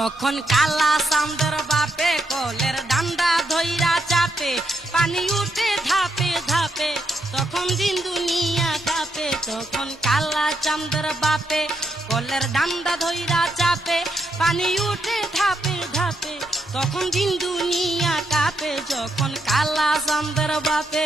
যখন কালা চাঁদের বাপে কলের ডান্ডা ধইরা চাপে, পানি উঠে ধাপে ধাপে, তখন দিন দুনিয়া কাঁপে। তখন কালা চাঁদের বাপে কলের ডান্ডা ধইরা চাপে, পানি উঠে ধাপে ধাপে, তখন দিন দুনিয়া কাঁপে। যখন কালা চাঁদের বাপে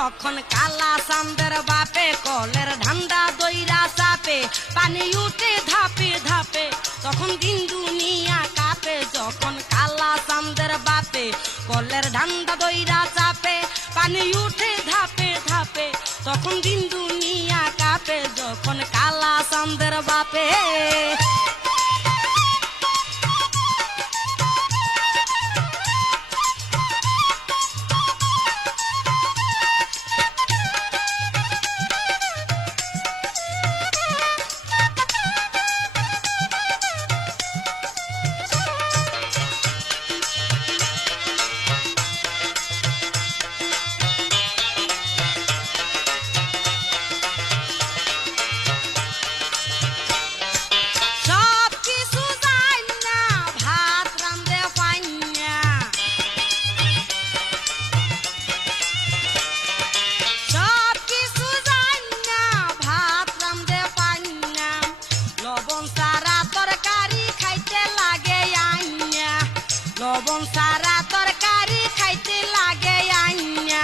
যখন কালা চাঁদের বাপে কলের ধান্দা দইরা চাপে, পানি উঠে ধাপে ধাপে, তখন দিন দুনিয়া কাঁপে। যখন কালা চাঁদের বাপে কলের ধান্দা দইরা চাপে, পানি উঠে ধাপে ধাপে, তখন দিন দুনিয়া কাঁপে। যখন কালা চাঁদের বাপে লবণ সারা তরকারি খাইতে লাগে আইনা।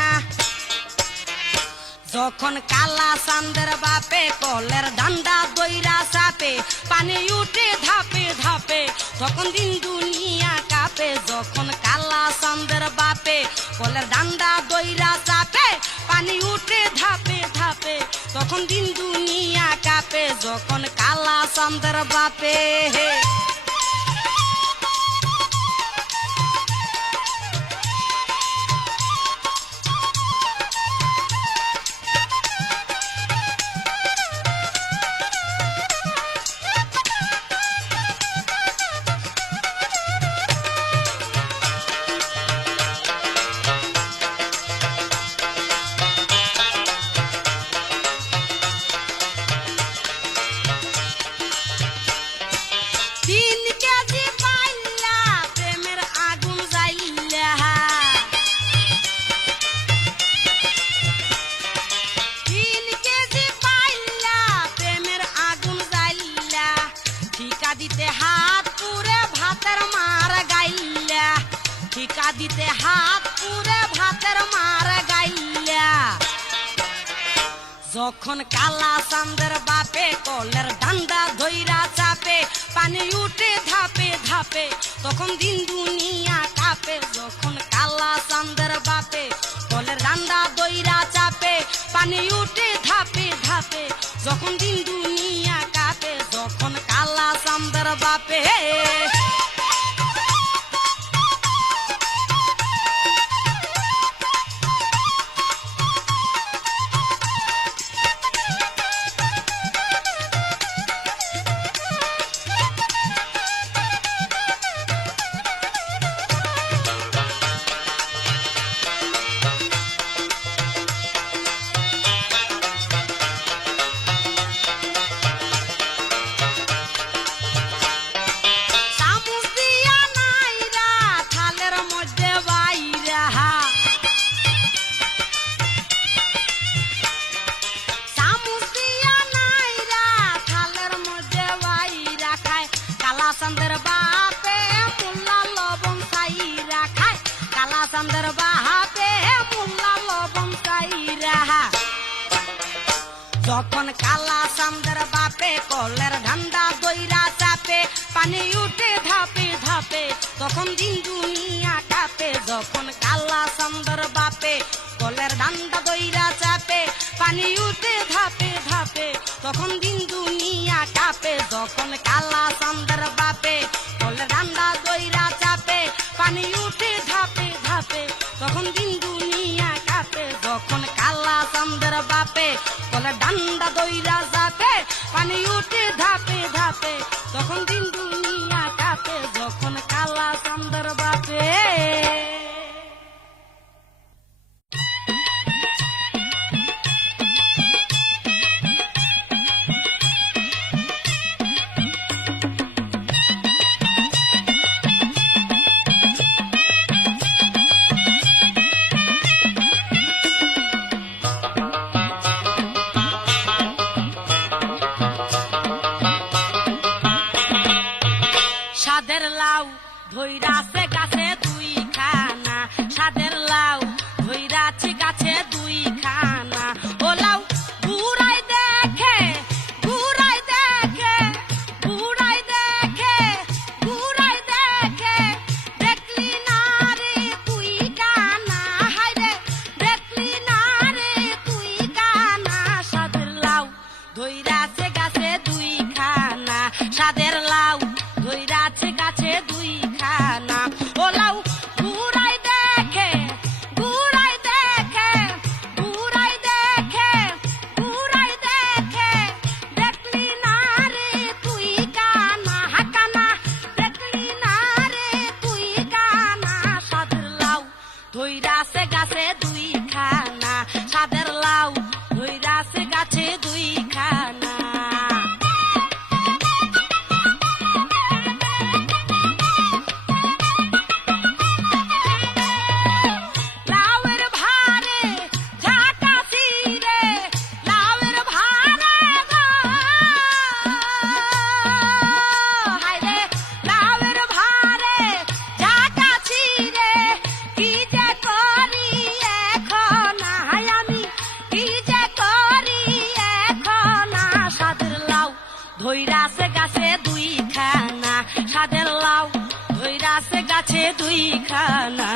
যখন কালা চাঁদের বাপে কলের ডান্ডা দইরা চাপে, পানি উঠে ধাপে ধাপে, তখন দিন দুনিয়া কাঁপে। যখন কালা চাঁদের বাপে কলের ডান্ডা দইরা চাপে, পানি উঠে ধাপে ধাপে, তখন দিন দুনিয়া কাঁপে। যখন কালা চাঁদের বাপে দিতে হাত পুরে ভাতের মার গাইলা, ঠিকা দিতে হাত পুরে ভাতের মার গাইলা। যখন কালা চাঁদের বাপে কলের ডান্ডা ধইরা চাপে, পানি উঠে ধাপে ধাপে, তখন দিন দুনিয়া কাঁপে। যখন কালা চাঁদের বাপে কলের ডান্ডা ধইরা চাপে, পানি উঠে ধাপে ধাপে, যখন দিন দুনিয়া কাঁপে। যখন কালা চাঁদের বাপে যখন কালা চান্দের বাপে কলের ধান্দা দইরা চাপে পানি উঠে ধাপে ধাপে তখন দিন দুনিয়া কাঁপে। যখন কালা চান্দের বাপে কলের ধান্দা দইরা চাপে পানি উঠে ধাপে ধাপে তখন দিন দুনিয়া কাঁপে। যখন কালা চান্দের বাপে কলের ধান্দা দইরা চাপে পানি উঠে ধাপে ধাপে তখন দিন দুনিয়া কাঁপে। যখন কালা চান্দের বাপে কলের ধান্দা দইরা চাপে পানি উঠে ধাপে ধাপে তখন দিন দুনিয়া কাঁপে। যখন কালা চান্দের বাপে সাদের লাউ ধইরাছে গাছে দুই খানা সাদের লাউ ধইরাছে গাছে দুই খানা ও লাউ ঘুরাই দেখে ঘুরাই দেখে ঘুরাই দেখে ঘুরাই দেখে দেখলি না রে তুই কানা হায়রে দেখলি না রে তুই কানা সাদের লাউ ধইরাছে গাছে দুই খানা সাদের লাউ ধইরাছে গাছে দুই খানা ও লাউ ঘুরাই দেখে ঘুরাই দেখে ঘুরাই দেখে ঘুরাই দেখে দেখলি না রে তুই কানা হাকানা দেখলি না রে তুই কানা সাদের লাউ ধইরাছে গাছে দুই খানা সাদের লাউ ধইরাছে গাছে দুই খানা। ধইরাছে গাছে দুই খানা সাদের লাউ ধইরাছে গাছে দুই খানা।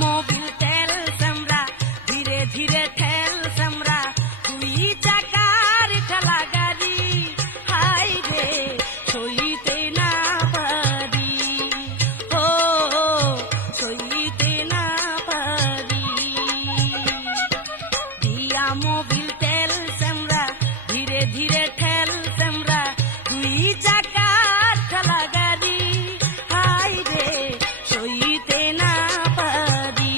মোবিল তেল চামড়া ধীরে ধীরে ঠেল চামড়া দুই চাকার ঠেলা গাড়ি হাই রে সইতে না পারি ও সইতে না পারি দিয়া মোবিল তেল চামড়া ধীরে ধীরে ঠেল চামড়া দুই চাকার ঠেলা গাড়ি হাই রে সইতে না পারি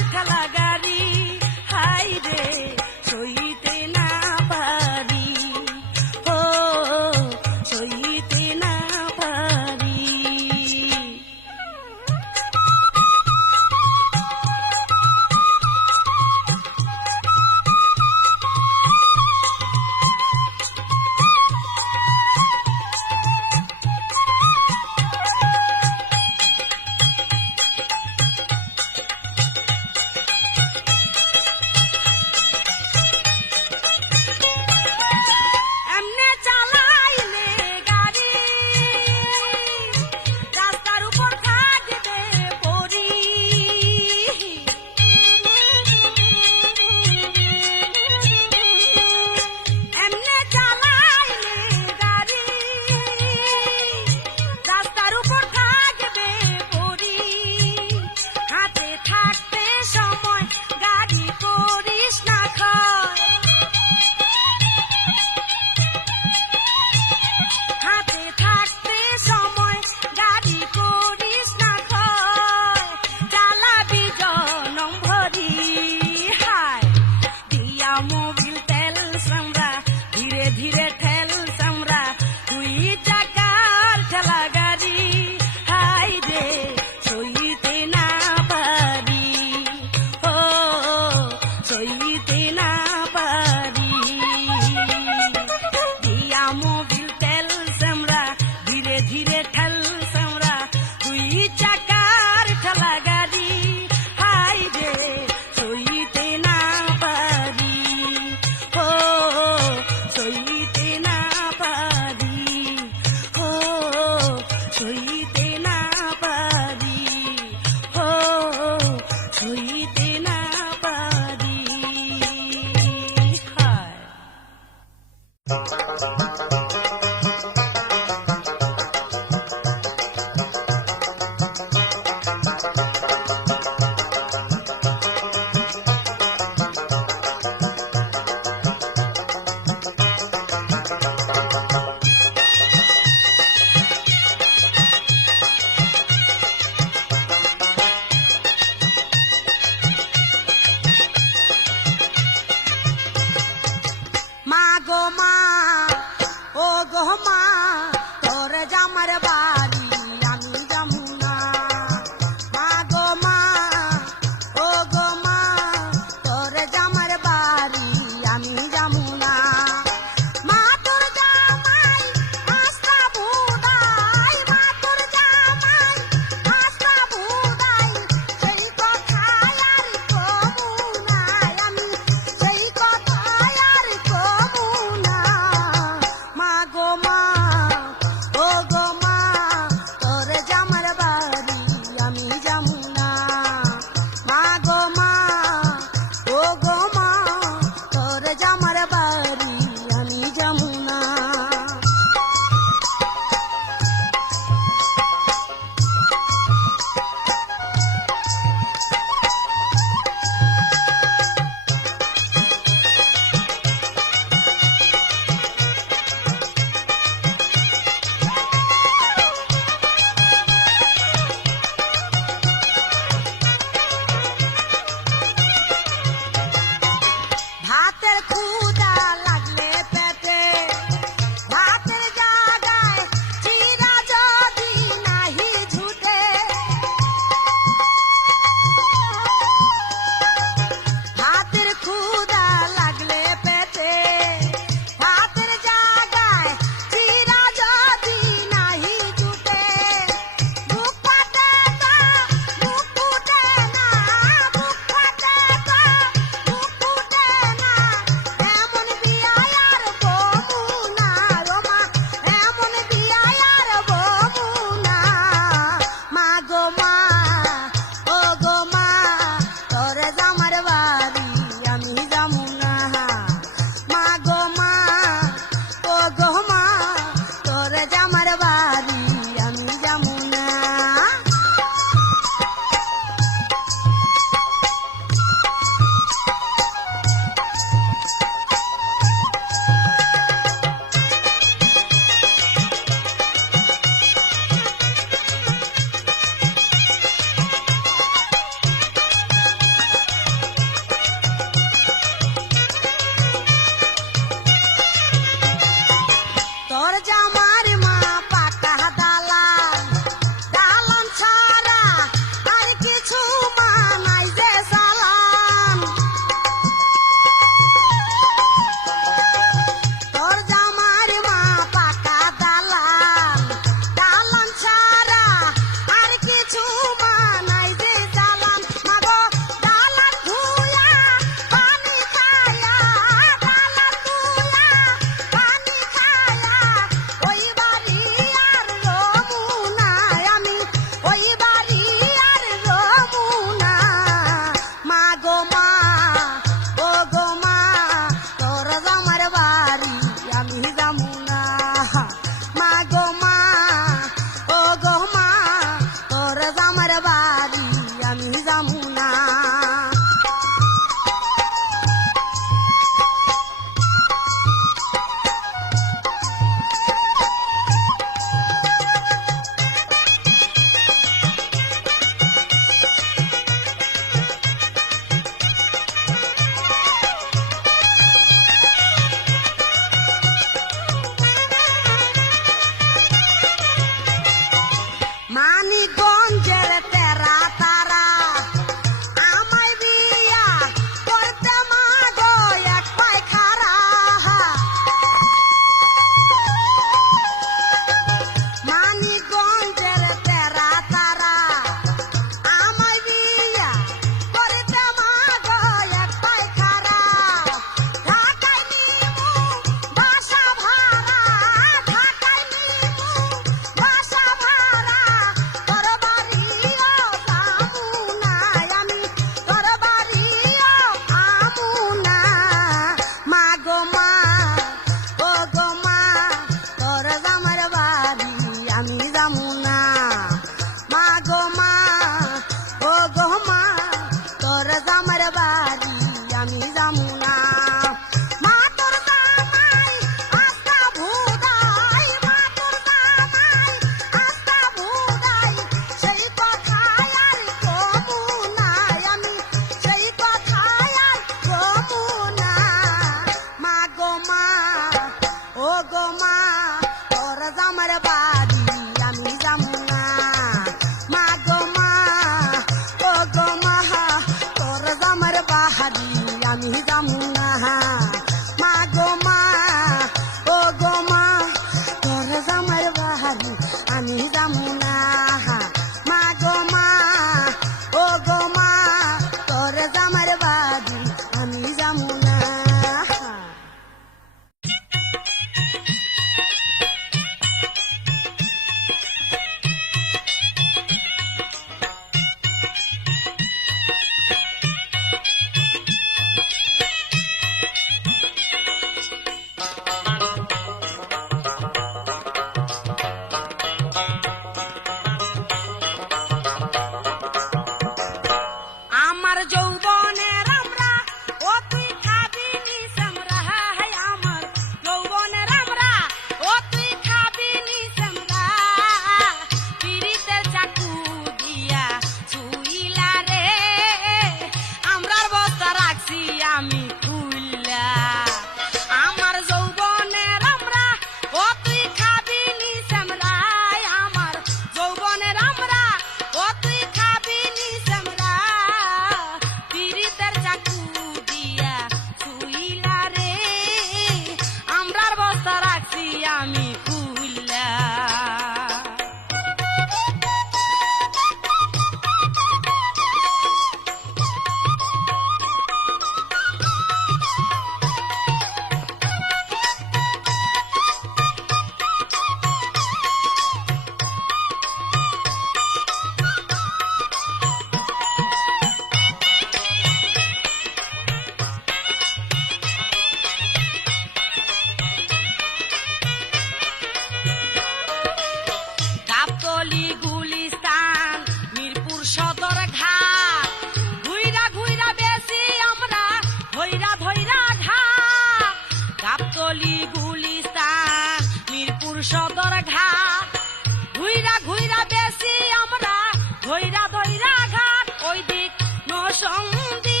নরসিংদী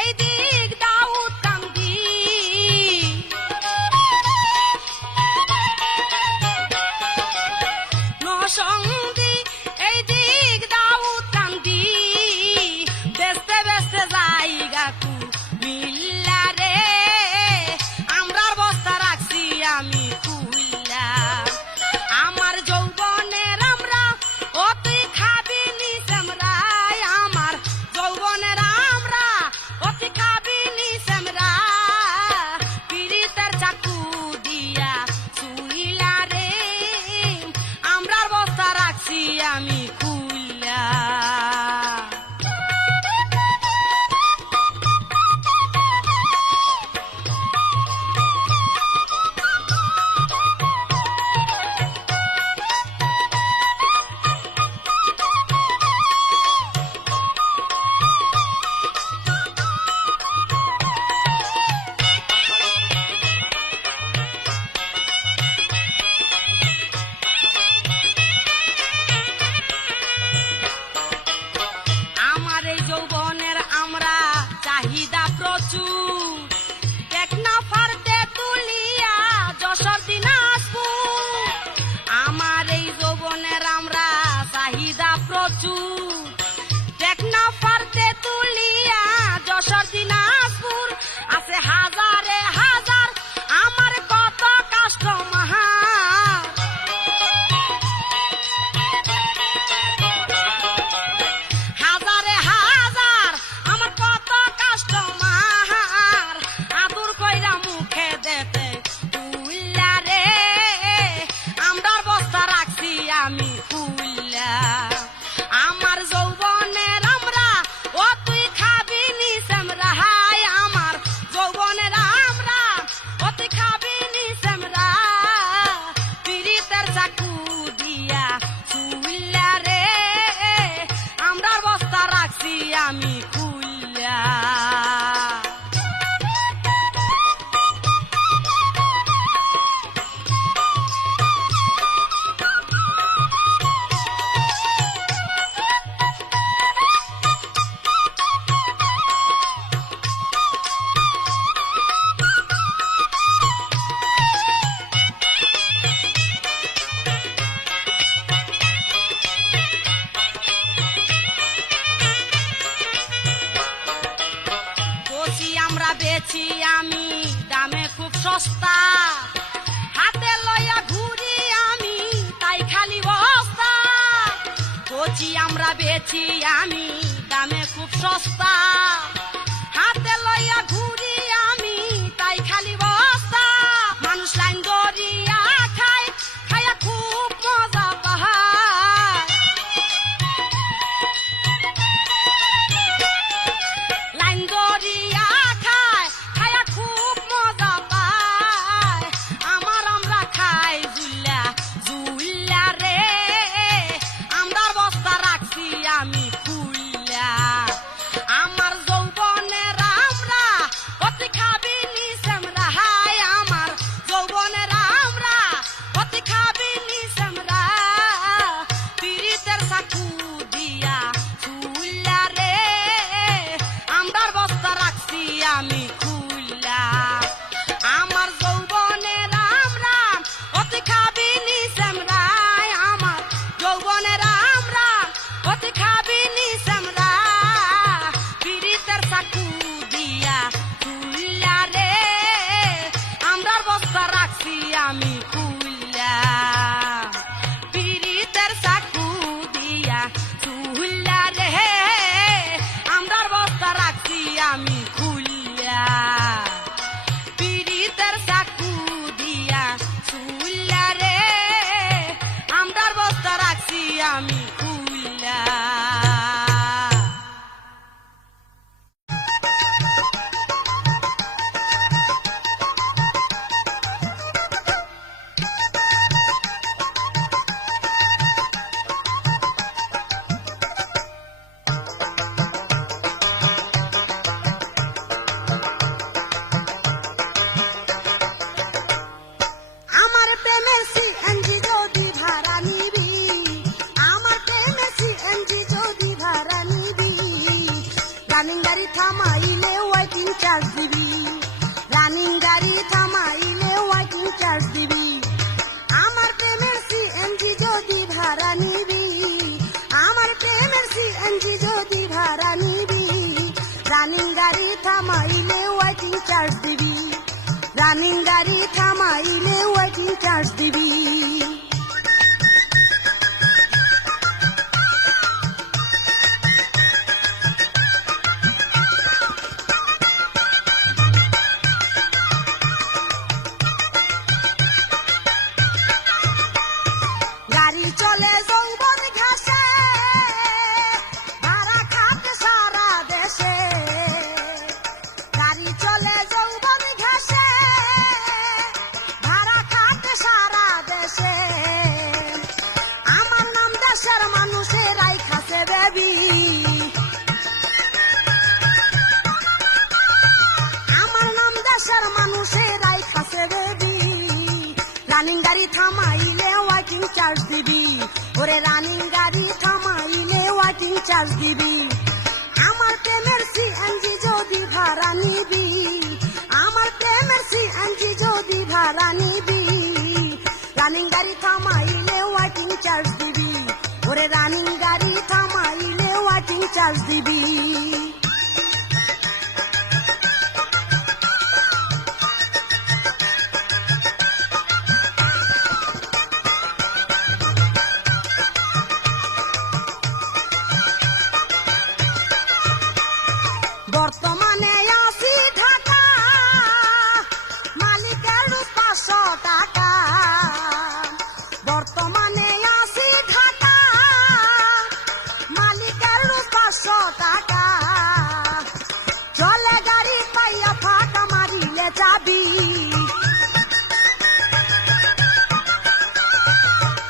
এই দিক দাউদ কান্দি নরসিংদী এই দিক দাউদ কান্দি বেস্তে বেস্তে জায়গা কু মিল্লা রে আমরার বস্তা রাখছি আমি খুইলা আমার যৌবনের আমরা ও তুই খাবি নি সেমরাই আমার যৌবনের আমরা ও তুই খাবি নি সেমরা পিরিতের চাকু দিয়া চুইলা রে আমরার বস্তা রাখছি আমি খুইলা আমার এই যৌবনের আমরা চাহিদা প্রচুর টেকনাফার তেতুলিয়া যশোর দিনাজপুর আমার এই যৌবনের আমরা চাহিদা প্রচুর টেকনাফার তেতুলিয়া যশোর দিনাজপুর আছে হাজারে হাজার আমার কত কাস্টমার হাজারে হাজার আমার কত কাস্টমার আদর কইরা মুখে দেতে তুইলা রে আমরার বস্তা রাখছি আমি খুইলা আমার যৌবনের আমরা ও তুই খাবি নি সেমরা হাই আমার যৌবনের আমরা ও তুই খাবি নি সেমরা পিরিতের চাকু দিয়া চুইলা রে আমরার বস্তা রাখছি আমি খুইলা কচি আমরা বেছি আমি দামে খুব সস্তা হাতে লইয়া ঘুরি আমি তাই খালি বস্তা কচি আমরা বেছি আমি দামে খুব সস্তা হাতে লইয়া ঘুরি আমি তাই খালি বস্তা মানুষ লাইন দরিয়া খায় খায়া খুব মজা পায় লাইন দরিয়া খায় খায়া খুব মজা পায় আমার আমরা খাই জুল্লা জুল্লা রে আমরার বস্তা রাখছি আমি খুইলা আমার রানিং গাড়ি থামাইলে ওয়েটিং চার্জ দিবি, রানিং গাড়ি থামাইলে ওয়েটিং চার্জ দিবি। আমার প্রেমের সিএনজি যদি ভাড়া নিবি, আমার প্রেমের সিএনজি যদি ভাড়া নিবি, রানিং গাড়ি থামাইলে ওয়েটিং চার্জ দিবি, রানিং গাড়ি থামাইলে ওয়েটিং চার্জ দিবি। গাড়ি চলে যৌবন ঘাসে, ভাড়া খাটে সারা দেশে, গাড়ি চলে যৌবন ঘাসে, ভাড়া খাটে সারা দেশে। আমার নাম দেশের মানুষের রাইখাছে বেবি, আমার নাম দেশের মানুষের রাইখাছে বেবি। রানিং গাড়ি থামাইলে ওয়েটিং চার্জ দিবি, ওরে রানিং গাড়ি থামাইলে ওয়েটিং চার্জ দিবি। আমার প্রেমের সিএনজি যদি ভাড়া নিবি, আমার প্রেমের সিএনজি যদি ভাড়া নিবি, রানিং গাড়ি থামাইলে ওয়েটিং চার্জ দিবি, ওরে রানিং গাড়ি থামাইলে ওয়েটিং চার্জ দিবি। বর্তমানে আছি ঢাকা, মালিকের 500 টাকা। বর্তমানে আছি ঢাকা, মালিকের 500 টাকা। চলে গাড়ি পাইয়া ফাঁকা মারিলে যাবি,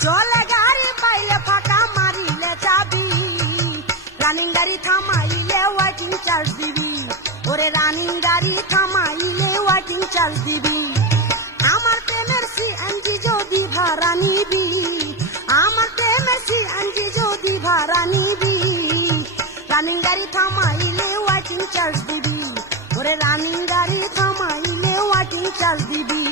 চলে গাড়ি পাইলে ফাঁকা মারিলে যাবি। রানিং গাড়ি থামাইলে ওয়েটিং চার্জ দিবি, ওরে রানিং গাড়ি থামাইলে ওয়েটিং চার্জ দিবি। আমার প্রেমের সিএনজি যদি ভাড়া নিবি, আমার প্রেমের সিএনজি যদি ভাড়া নিবি, রানিং গাড়ি থামাইলে ওয়েটিং চার্জ দিবি, ওরে রানিং গাড়ি থামাইলে ওয়েটিং চার্জ দিবি।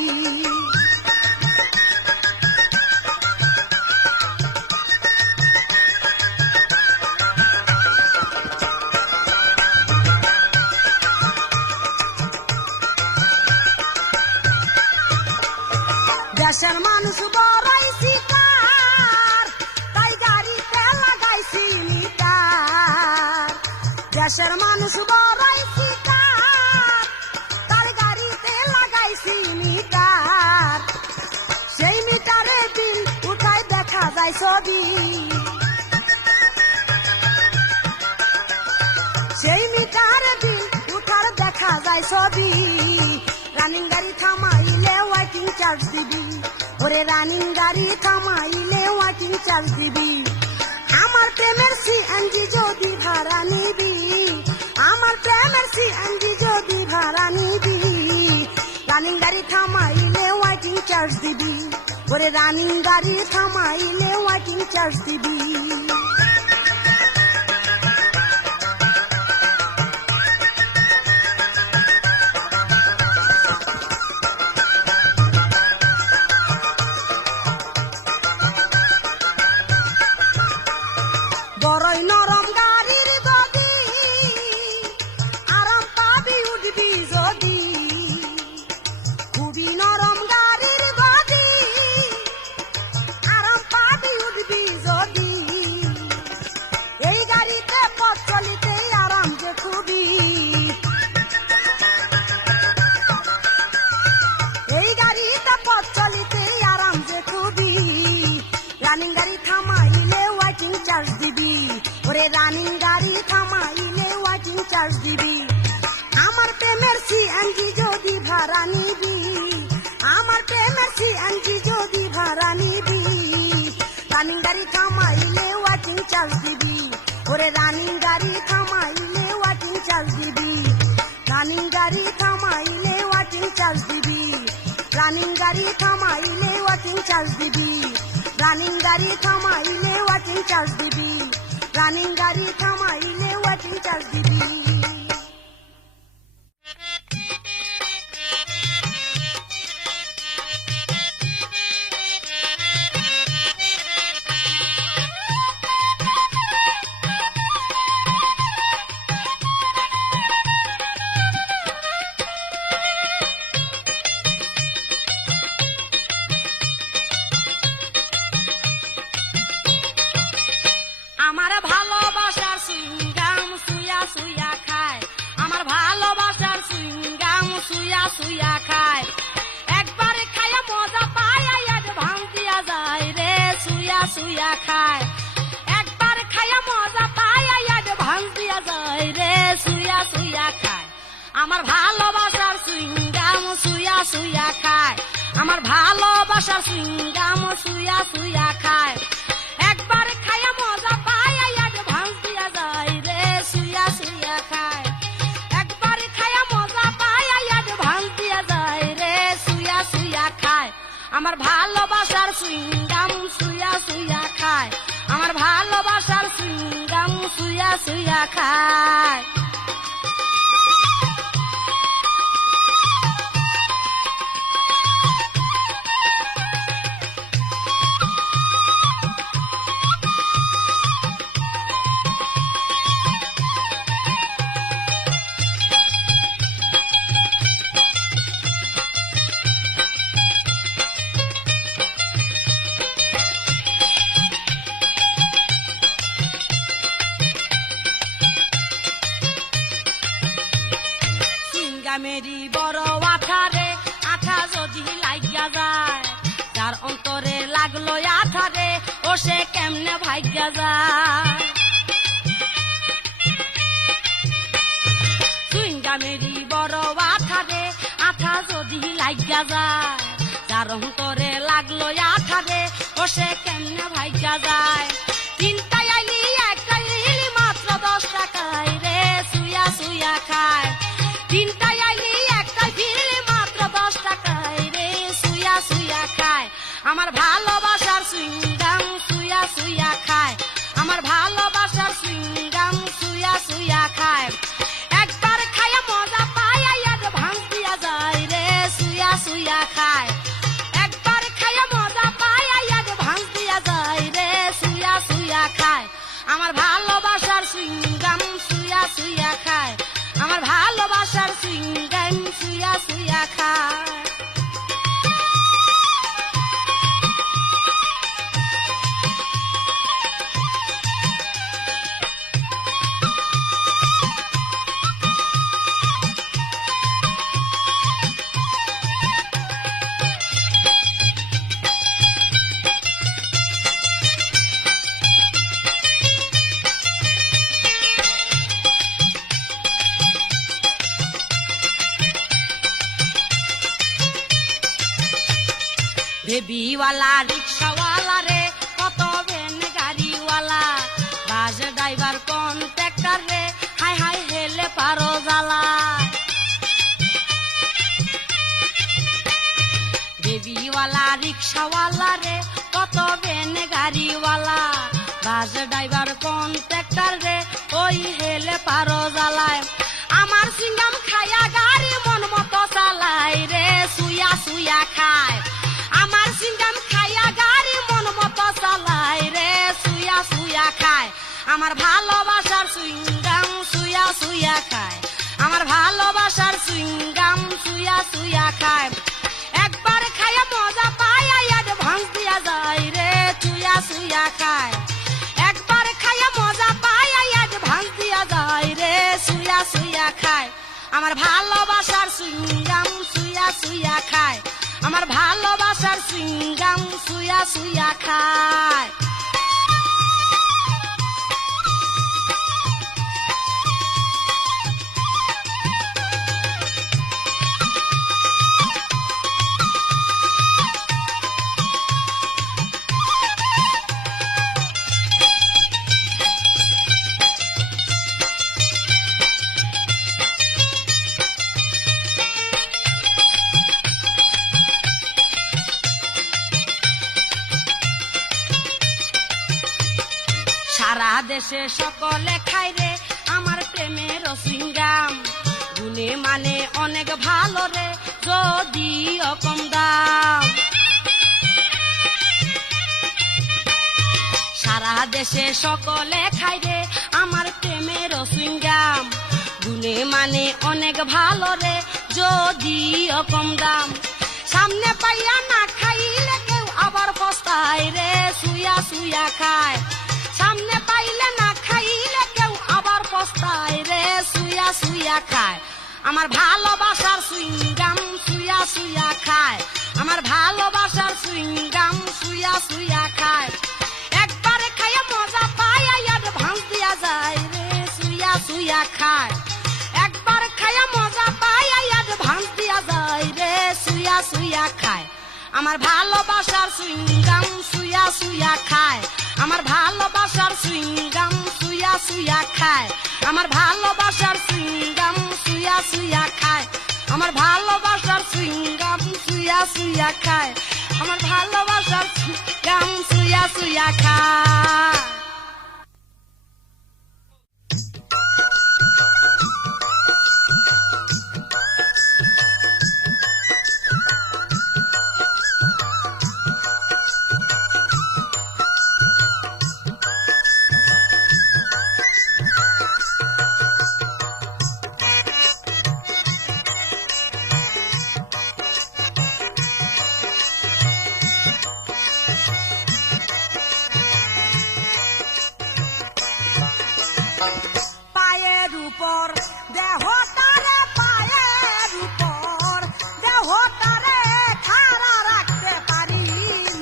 দেশের মানুষ বড়াই শিকার, তাই গাড়িতে লাগাইছি মিটার। দেশের মানুষ বড়াই শিকার, তার গাড়িতে লাগাইছি মিটার। সেই মিটারে বিল উঠাই দেখা যায় ছবি, সেই মিটারে বিল উঠার দেখা যায় ছবি। রানিং গাড়ি থামাইলে ওয়েটিং চার্জ দিবি, ওরে রানিং গাড়ি থামাইলে ওয়েটিং চার্জ দিবি। আমার প্রেমের সিএনজি যদি ভাড়া নিবি, আমার প্রেমের সিএনজি যদি ভাড়া নিবি, রানিং গাড়ি থামাইলে ওয়েটিং চার্জ দিবি, ওরে রানিং গাড়ি থামাইলে ওয়েটিং চার্জ দিবি। বড়ই নরম গাড়ির গদি, আরাম পাবি উঠবি যদি। খুবই নরম গাড়ির গদি, আরাম পাবি উঠবি যদি। এই গাড়িতে পথ চলিতে আরাম যে খুবই, এই গাড়িতে পথ চলিতে আরাম যে খুবই। রানিং গাড়ি থামাইলে ওয়েটিং চার্জ দিবি, ওরে রানিং গাড়ি থামাইলে ওয়েটিং চার্জ দিবি। আমার প্রেমের সিএনজি যদি ভাড়া নিবি, আমার প্রেমের সিএনজি যদি ভাড়া নিবি, রানিং গাড়ি থামাইলে ওয়েটিং চার্জ দিবি, ওরে রানিং গাড়ি থামাইলে ওয়েটিং চার্জ দিবি। রানিং গাড়ি থামাইলে ওয়েটিং চার্জ দিবি, রানিং গাড়ি থামাইলে ওয়েটিং চার্জ দিবি। রানিং গাড়ি থামাইলে ওয়েটিং চার্জ দিবি, রানিং গাড়ি থামাইলে ওয়েটিং চার্জ দিবি। খায় একবার খায়া মজা পায় অ্যাডভান্স দিয়া যায় রে সুইয়া সুইয়া খায় আমার ভালোবাসার সুইংগাম সুইয়া সুইয়া খায় আমার ভালোবাসার সুইংগাম সুইয়া সুইয়া খায় একবার খায়া মজা পায় অ্যাডভান্স দিয়া যায় রে সুইয়া সুইয়া খায় একবার খায়া মজা পায় অ্যাডভান্স দিয়া যায় রে সুইয়া সুইয়া খায় আমার ভালোবাসার সুইংগাম সুইয়া সুইয়া খায় আমার ভালোবাসার সুইংগাম সুইয়া সুইয়া খায় মেরি বড় আঠারে আঠা যদি লাগিয়া যায় তার অন্তরে লাগলো আঠারে ও সে কেমনে ভাগ্যা যায় সুইঙ্গা মেরি বড় আঠারে আঠা যদি লাগিয়া যায় তার অন্তরে লাগলো আঠারে ও সে কেমনে ভাগ্যা যায় তিনটা আইলি একটা ইলি মাত্র 10 টাকায় রে সুইয়া সুইয়া খায় তিনটা আইলি একটা ফিরলি মাত্র 10 টাকায় রে সুইয়া সুইয়া খায় আমার ভালোবাসার সুইংগাম সুইয়া সুইয়া খায় আমার ভালোবাসার সুইংগাম সুইয়া সুইয়া খায় একবার খায়া মজা পায় অ্যাডভান্স দিয়া যায় রে সুইয়া সুইয়া খায় একবার খায়া মজা পায় অ্যাডভান্স দিয়া যায় রে সুইয়া সুইয়া খায় আমার ভালোবাসার সুইংগাম সুইয়া সুইয়া খায় আমার ভালোবাসার সুইংগাম সুইয়া সুইয়া খায় বেবিওয়ালা রিক্সাওয়ালা রে কত van Gariwala bus driver contractor রে হাই হাই হেলে পারো জ্বালা বেবিওয়ালা রিক্সাওয়ালা রে কত van Gariwala bus driver contractor রে ওই হেলে পারো জ্বালায় আমার সিঙ্গাম খায়া গাড়ি মন মতো চালায় রে সুইয়া সুইয়া খায় আমার সিঙ্গাম খায়া গাড়ি মন মতো চালায় রে সুইয়া সুইয়া খায় আমার ভালোবাসার সুইংগাম সুইয়া সুইয়া খায় আমার ভালোবাসার সুইংগাম সুইয়া সুইয়া খায় একবার খায়া মজা পায় অ্যাডভান্স দিয়া যায় রে সুইয়া সুইয়া খায় একবার খায়া মজা পায় অ্যাডভান্স দিয়া যায় রে সুইয়া সুইয়া খায় আমার ভালোবাসার সুইংগাম সুইয়া সুইয়া খায় আমার ভালোবাসার সুইংগাম সুইয়া সুইয়া খায় সারা দেশে সকলে খায় রে আমার প্রেমের সিঙ্গাম গুনে মানে অনেক ভালো রে যদিও কম দাম সারা দেশে সকলে খায় রে আমার প্রেমের সিঙ্গাম গুনে মানে অনেক ভালো রে যদিও কম দাম সামনে পাইয়া না খাইলে কেউ আবার পস্তায় রে সুইয়া সুইয়া খায় সামনে পাইলে না খাইলে কেউ আবার পস্তায় রে সুইয়া সুইয়া খায় আমার ভালোবাসার সুইংগাম সুইয়া সুইয়া খায় আমার ভালোবাসার সুইংগাম সুইয়া সুইয়া খায় একবার সুইয়া সুইয়া খায় একবার খায়া মজা পায় অ্যাডভান্স দিয়া যায় রে সুইয়া সুইয়া খায় আমার ভালোবাসার সুইংগাম সুইয়া সুইয়া খায় আমার ভালোবাসার সুইংগাম সুইয়া সুইয়া খায় আমার ভালোবাসার সুইংগাম সুইয়া সুইয়া খায় আমার ভালোবাসার সুইংগাম সুইয়া সুইয়া খায় আমার ভালোবাসার সুইংগাম সুইয়া সুইয়া খায় পায়ের উপর দেহটারে পায়ের উপর দেহটারে খাড়া রাখতে পারি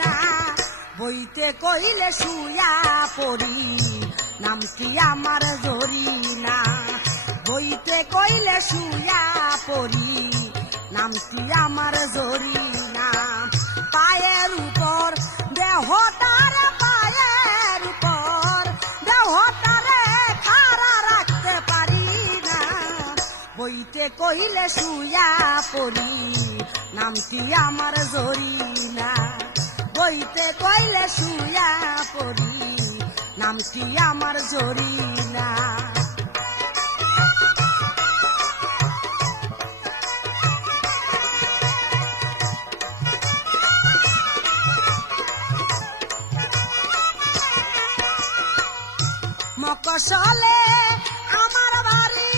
না বইতে কইলে শুয়া পড়ি নাম কি আমার জরি না বইতে কইলে শুয়া পড়ি নাম কি আমার জরি না পায়ের উপর দেহটারে পায়ের উপর দেহটারে খাড়া রাখতে পারি না বইতে কইলে শুয়া পড়ি নাম কি আমার জরি না বইতে কইলে শুয়া পড়ি নাম কি আমার জরি না মকসলে আমার বাড়ি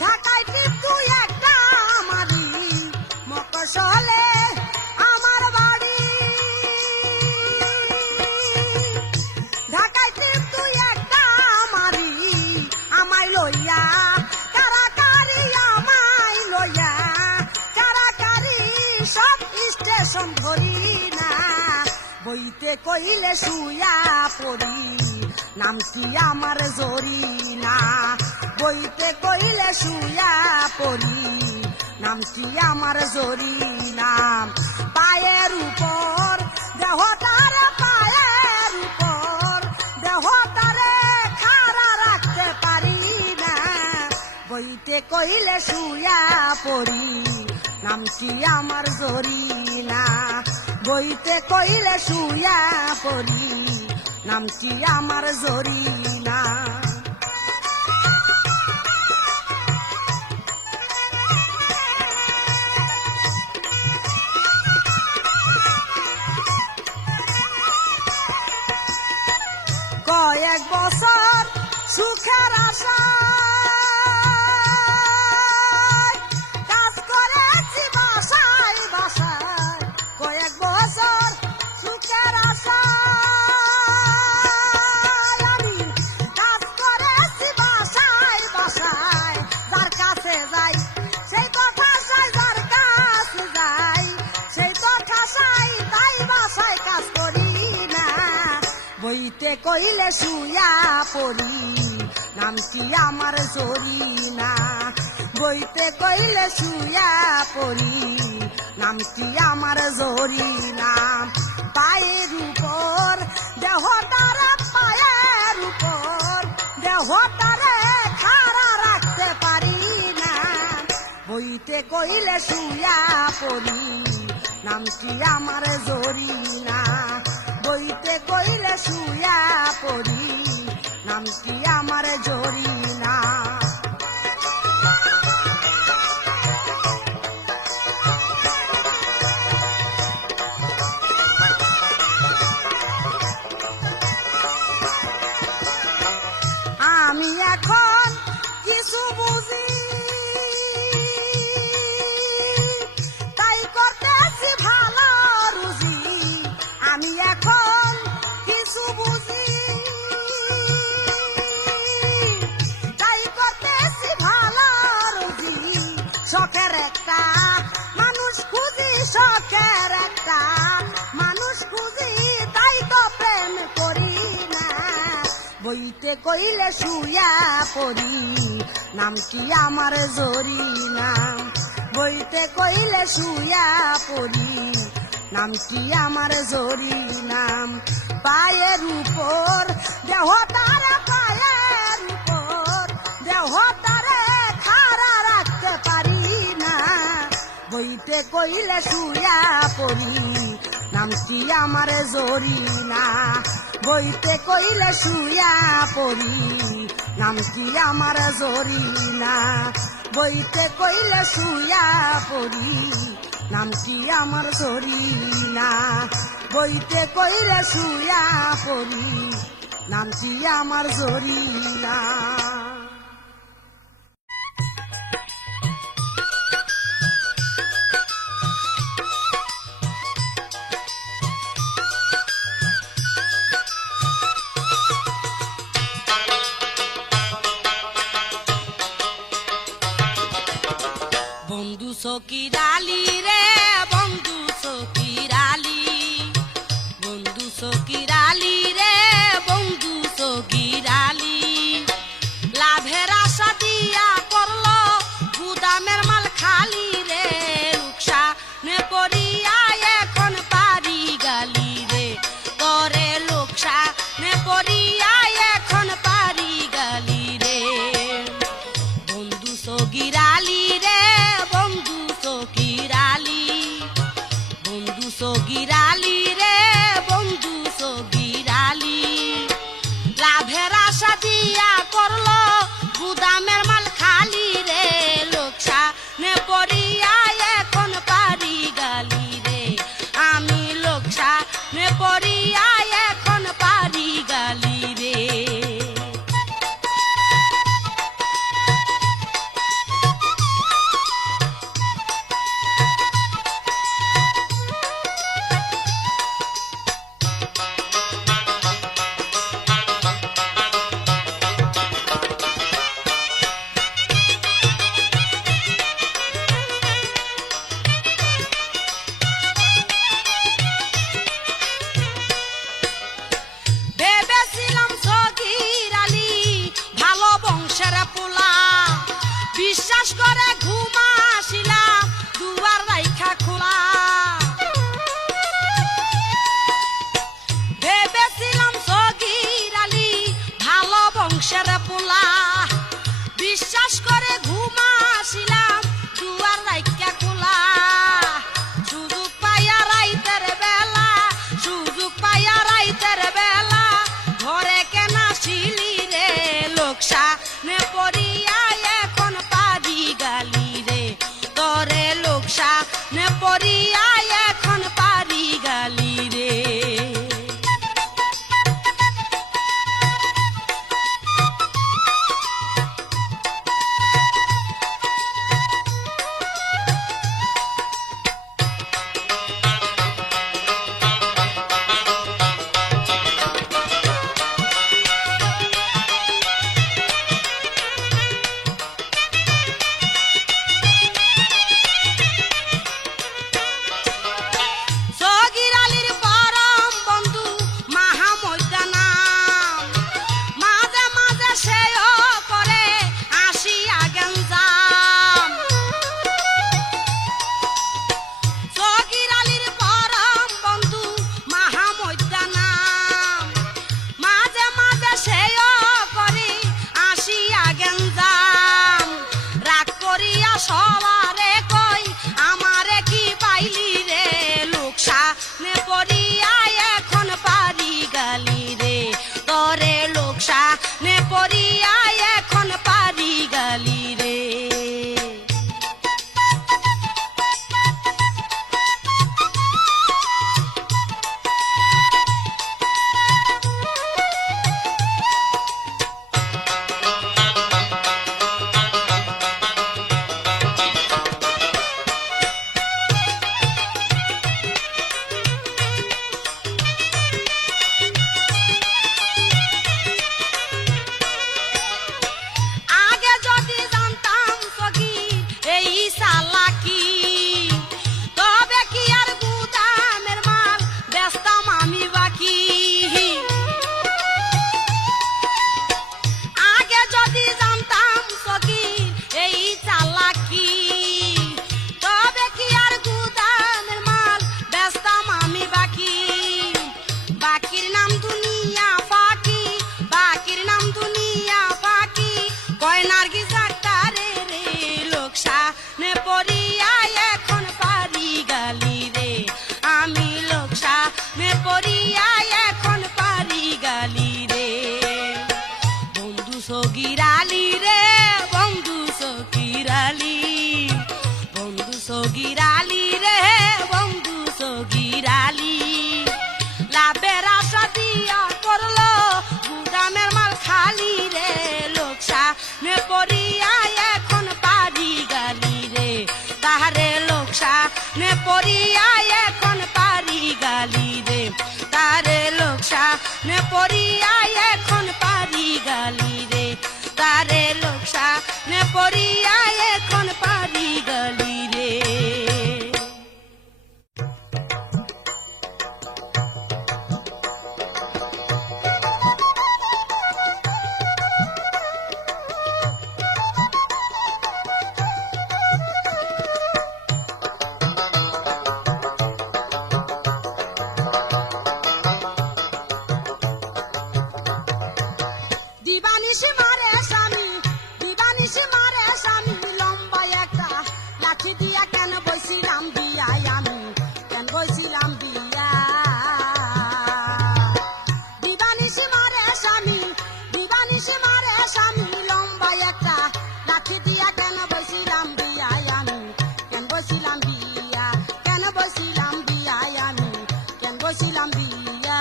ঢাকায় কিন্তু একটা মারি মকসলে আমার বাড়ি ঢাকায় কিন্তু একটা মারি আমায় লইয়া কারাকারি আমায় লইয়া কারাকারি সব স্টেশন ধরি না বইতে কইলে শুয়া পড়ি নাম কি আমার জরি না বইতে কইলে শুয়া পড়ি নাম কি আমার জরি না পায়ের উপর দেহটারে পায়ের উপর দেহটারে খাড়া রাখতে পারি না বইতে কইলে শুয়া পড়ি নাম কি আমার জরি না বইতে কইলে শুয়া পড়ি নাম কি আমার জরি না কয়েক বছর সুখের আশা কাজ করেছি বাসায় বাসায় কয়েক বছর সুখের আশা আমি কাজ করেছি বাসায় বাসায় যার কাছে যাই সেই তো ঠাসাই যার কাছে যাই সেই তো ঠাসাই তাই বাসায় কাজ করি না বইতে কইলে শুয়া পড়ি নাম কি আমার জরি না বইতে কইলে শুয়া পড়ি নাম কি আমার জরি না পায়ের উপর দেহটারে পায়ের উপর দেহটারে খাড়া রাখতে পারি না বইতে কইলে শুয়া পড়ি নাম কি আমার জরি না বইতে কইলে শুয়া পড়ি নাম কি আমার জরি না আমি এখন কিছু বুঝি তাই করতেছি ভালো রুজি আমি এখন কিছু বুঝি তাই বইতে কইলে শুয়া পড়ি নাম কি আমার জরিনা বইতে কইলে শুয়া পড়ি নাম কি আমার জরিনা পায়ের উপর দেহ তারে পায়ের উপর দেহ তারে খাড়া রাখতে পারি না বইতে কইলে শুয়া পড়ি নাম কি আমার জরিনা বইতে কইলে শুয়া পড়ি নাম কি আমার জরিনা বইতে কইলে শুয়া পড়ি নাম কি আমার জরিনা বইতে কইলে শুয়া পড়ি নাম কি আমার জরিনা বন্ধু সকির আলী রে বন্ধু সকির আলী বন্ধু সকির আলী রে বন্ধু সকির আলী লাভের আশা দিয়া করলো গুদামের মাল খালি রে রুকসা নে পড়িয়া এখন পারি গালি রে করে লোকসা নে পড়িয়া এখন পারি গালি রে বন্ধু সকির আলী রে বন্ধু সকির আলী বন্ধু সকির আলী রে বন্ধু সকির আলী লাভের আশা দিয়া করলো গুদামের মাল খালি রে লোকসা নে পড়িয়া এখন পারি গালি রে আমি লোকসা নে পড়িয়া এখন পারি গালি রে ভেবেছিলাম সগীর আলী ভালো বংশের পোলা বিশ্বাস করে ঘুমা আসিলাম দুয়ার রাইখা খোলা ভেবেছিলাম সগীর আলী ভালো বংশের পোলা বিশ্বাস করে ঘুমা আসিলাম দুয়ার রাইখা খোলা সুযোগ পাইয়া রাইতের বেলা সুযোগ পাইয়া রাইতের বেলা ঘরে কেনা শিলি রে লোকসা নে পড়িয়া এখন পারি গালি রে তরে লোকসা নে পড়িয়া এখন পারি গালি রে সগিরালি রে বন্ধু সগিরালি, বন্ধু সগিরালি রে বন্ধু সগিরালি, লাভের আশা দিয়া করলো গুদামের মাল খালি রে, লোকসা নে পড়িয়া এখন পারি গালি রে, তাহারে লোকসা নে পড়িয়া এখন পারি গালি রে, তারে লোকসা নে পড়িয়া এখন পারি গালি রে, তারে লোকসা নে পড়িয়া এখন পারি গালি রে। দিবানিশি মারে স্বামী, দিবানিশি মারে স্বামী, লম্বা একটা লাঠি দিয়া কেন বসিলাম বিয়ায় আমি, কেন বসিলাম বিয়া। দিবানিশি মারে স্বামী, দিবানিশি মারে স্বামী, লম্বা একটা লাঠি দিয়া কেন বসিলাম বিয়ায় আমি, কেন বসিলাম বিয়া, কেন বসিলাম বিয়ায় আমি, কেন বসিলাম বিয়া।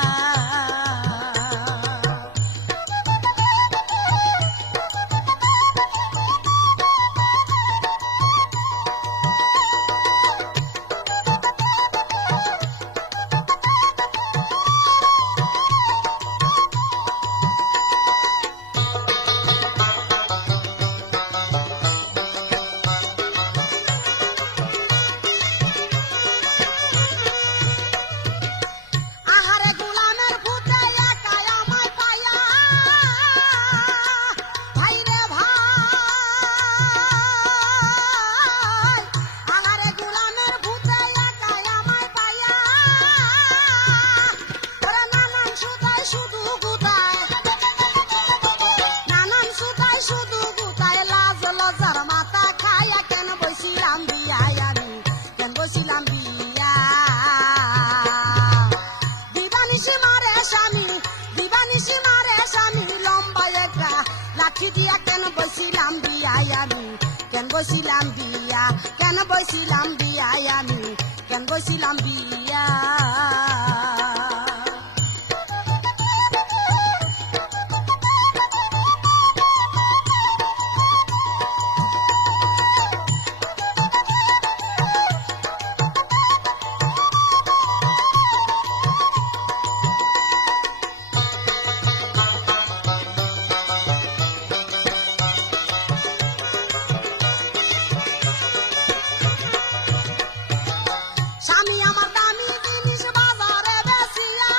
আহারে গোলামের ভূতে একাই আমায় পায়া, ভাই রে ভাই, আহারে গোলামের ভূতে একাই আমায় পায়া, ওরে নানান সুতায় শুধু গুতায়, নানান সুতায় শুধু গুতায়, লাজ লজ্জার মাথা খায়া কেন বসিলাম বিয়ায় আমি, কেন বসিলাম বিয়া। দিবানিশি মারে স্বামী, দিবানিশি মারে স্বামী, লম্বা একটা লাঠি দিয়া কেন বসিলাম বিয়ায় আমি, কেন বসিলাম বিয়া, কেন বসিলাম বিয়ায় আমি, কেন বসিলাম বিয়া। স্বামী আমার দামি জিনিস বাজারে বেচিয়া,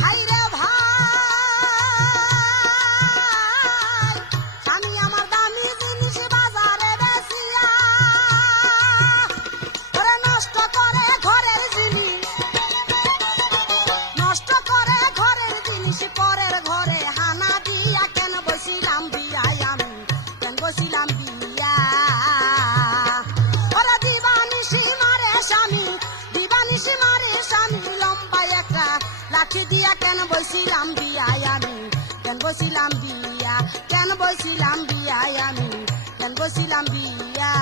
ভাই রে ভাই, স্বামী আমার দামি জিনিস বাজারে বেচিয়া, ওরে নষ্ট করে ঘরের জিনিস, নষ্ট করে ঘরের জিনিস, পরের ঘরে হানা দিয়া কেন বসিলাম বিয়ায় আমি, কেন বসিলাম বিয়া। ওরে দিবানিশি মারে স্বামী, দিবানিশি মারে স্বামী, লম্বা একটা লাঠি দিয়া কেন বসিলাম বিয়ায় আমি, কেন বসিলাম বিয়া, কেন বসিলাম বিয়ায় আমি, কেন বসিলাম বিয়া।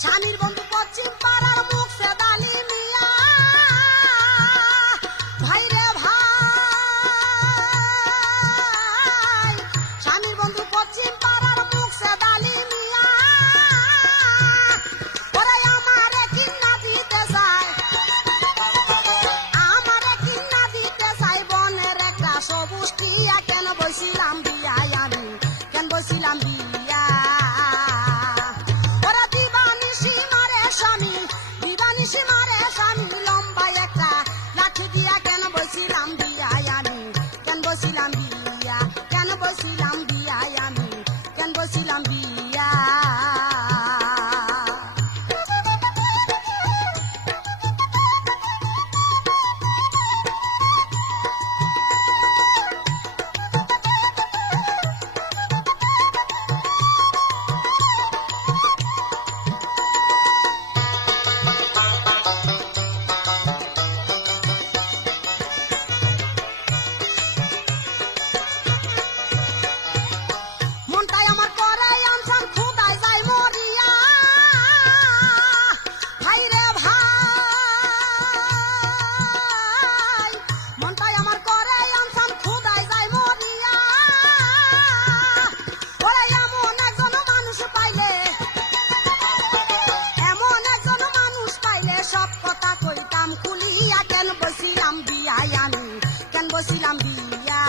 স্বামীর বন্ধু বসিলাম বিয়া। মনটাই আমার করাই আনসান খুদাই যায় মরিয়া, ভাই রে ভাই। মনটাই আমার করাই আনসান খুদাই যায় মরিয়া। ওরে এমন একজন মানুষ পাইলে, এমন একজন মানুষ পাইলে সব কথা কইতাম খুলিয়া। কেন বসিলাম বিয়ায় আমি, কেন বসিলাম বিয়া।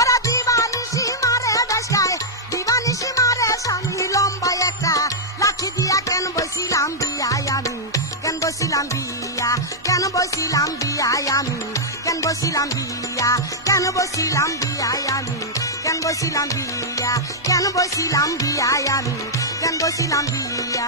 ওরা দিবানিশি মারে দেশায়, দিবানিশি মারে স্বামী লম্বাই একটা লাঠি দিয়া। কেন বসিলাম বিয়ায় আমি, কেন বসিলাম বিয়া। কেন বসিলাম বিয়ায় আমি, কেন বসিলাম বিয়া। কেন বসিলাম বিয়ায় আমি, কেন বসিলাম বিয়া। কেন বসিলাম বিয়ায় আমি, কেন বসিলাম বিয়া।